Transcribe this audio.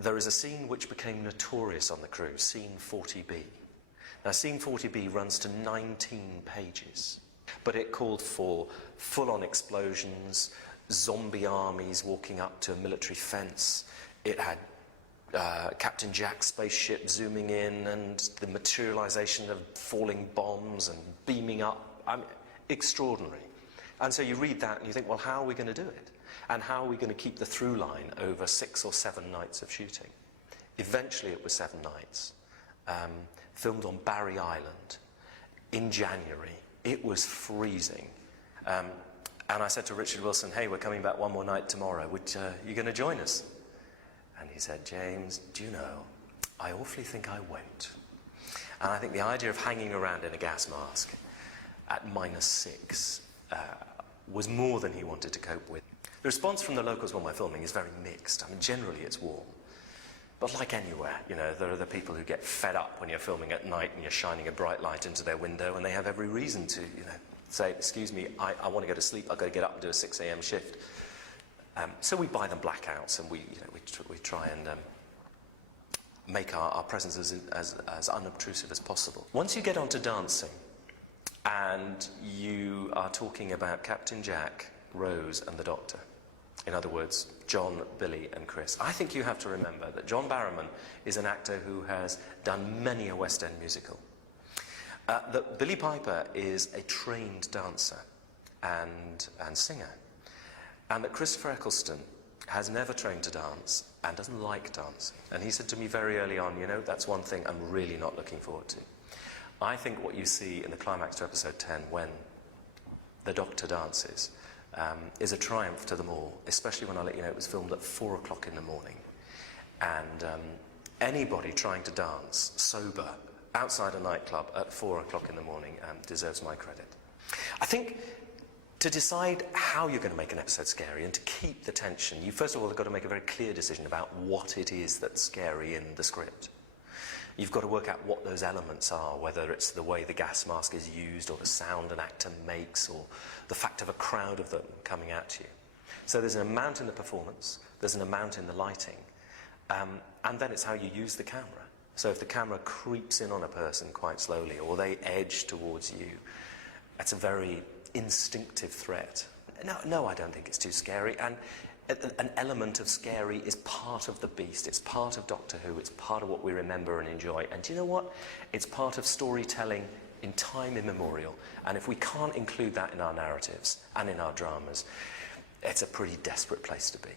there is a scene which became notorious on the cruise, scene 40B. Now, scene 40B runs to 19 pages, but it called for full-on explosions, zombie armies walking up to a military fence. It had Captain Jack's spaceship zooming in and the materialization of falling bombs and beaming up. I mean, extraordinary. And so you read that and you think, well, how are we going to do it? And how are we going to keep the through line over 6 or 7 nights of shooting? Eventually it was 7 nights. Filmed on Barry Island in January. It was freezing. And I said to Richard Wilson, hey, we're coming back one more night tomorrow. You going to join us? And he said, James, do you know, I awfully think I won't. And I think the idea of hanging around in a gas mask at -6 was more than he wanted to cope with. The response from the locals when we're filming is very mixed. I mean, generally it's warm. But like anywhere, you know, there are the people who get fed up when you're filming at night and you're shining a bright light into their window, and they have every reason to, you know, say, excuse me, I want to go to sleep, I've got to get up and do a 6 a.m. shift. So we buy them blackouts, and we try and make our presence as unobtrusive as possible. Once you get onto dancing, and you are talking about Captain Jack, Rose and the Doctor, in other words, John, Billy and Chris, I think you have to remember that John Barrowman is an actor who has done many a West End musical. That Billy Piper is a trained dancer and singer, and that Christopher Eccleston has never trained to dance and doesn't like dancing. And he said to me very early on, you know, that's one thing I'm really not looking forward to. I think what you see in the climax to episode 10 when the Doctor dances is a triumph to them all, especially when I let you know it was filmed at 4 o'clock in the morning. And anybody trying to dance sober outside a nightclub at 4 o'clock in the morning deserves my credit. I think to decide how you're going to make an episode scary and to keep the tension, you first of all have got to make a very clear decision about what it is that's scary in the script. You've got to work out what those elements are, whether it's the way the gas mask is used or the sound an actor makes or the fact of a crowd of them coming at you. So there's an amount in the performance, there's an amount in the lighting, and then it's how you use the camera. So if the camera creeps in on a person quite slowly or they edge towards you, that's a very instinctive threat. No, I don't think it's too scary. And an element of scary is part of the beast. It's part of Doctor Who. It's part of what we remember and enjoy. And do you know what? It's part of storytelling in time immemorial. And if we can't include that in our narratives and in our dramas, it's a pretty desperate place to be.